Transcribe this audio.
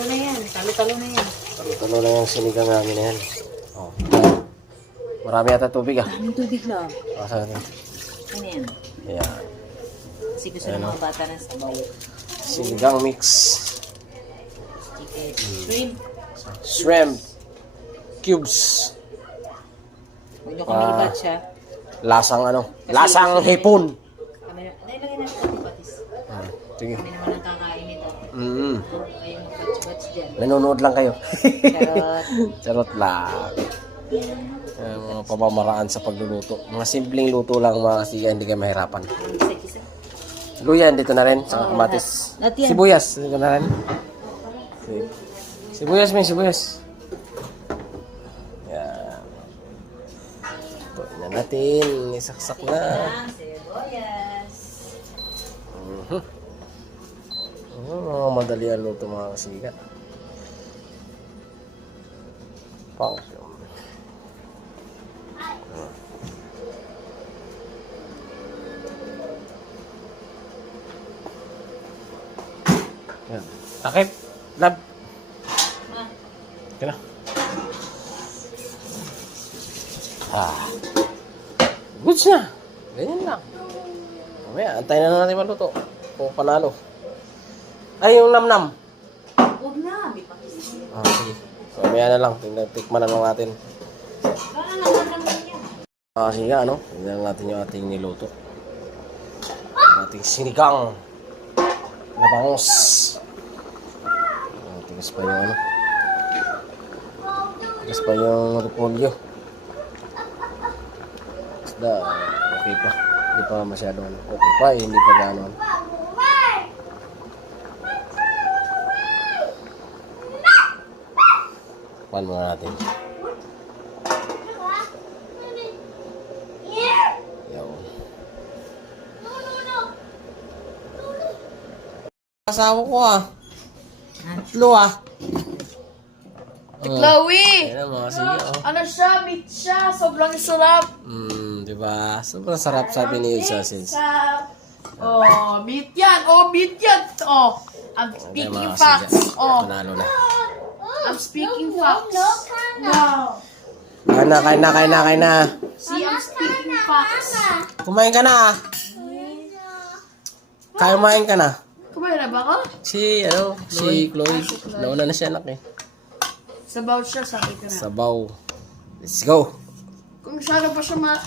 Ano na yan? Talo-talo na yan. Talo-talo na yung sinigang namin na yan. Oh. Marami yata tubig ah. Daming tubig lang. Saan? Ano yan? Ayan. Kasi gusto ng mga bata ng sabaw. Sinigang mix. Chicken. Shrimp. Shrimp. Cubes. Huwag nyo kami ibatch ha. Lasang ano? Lasang hipon. Kami na. Lagyan natin pati patis. Sige. Kami naman ang kakain nito. Kayo mag-batch-batch dyan. Nanonood lang kayo. Charot. Charot lang. Mga pamamaraan sa pagluluto. Mga simpleng luto lang mga kasi hindi kayo mahirapan. Kisa-kisa. Luya, dito na rin. Sa kamatis. Lahat yan. Sibuyas, dito na rin. Sibuyas, may sibuyas. Yan. Ito na natin. Isaksak na. Sibuyas. Mga madali ang luto mga kasiga. Pang. Yan. Takip. Lab. Kaya na. Goods na. Ganyan lang. Mamaya, antayin na natin maluto. Kung panalo. Ay, yung nam-nam. Huwag na. May pakis. Sige. So, mamaya na lang. Tikman na lang natin. Sige, ano? Tingnan natin yung ating niluto. Yung ating sinigang. Nabangos. Tigas pa yung ano. Tigas pa yung repolyo. Isda, okay pa. Hindi pa masyado ano. Okay pa, hindi pa gano'n. Pan muna natin. Yaw. Asawa ko ah. Lo ah. Chloe! Ayan mga sige oh. Ano siya? Meat siya. Sobrang sarap. Diba? Sobrang sarap sabi ni Ilsa since. Oh, meat yan. Oh, meat yan. Oh, I'm speaking facts. Oh, Manalo na. I'm speaking facts. No. Kain na. See, I'm speaking facts. Kumain ka na ah. Kumain ka na. Kumain na ba ako? Si Chloe. Nauna na siya anak eh. Sabaw siya, sabi ko na. Sabaw. Let's go. Kung masyado pa siya mas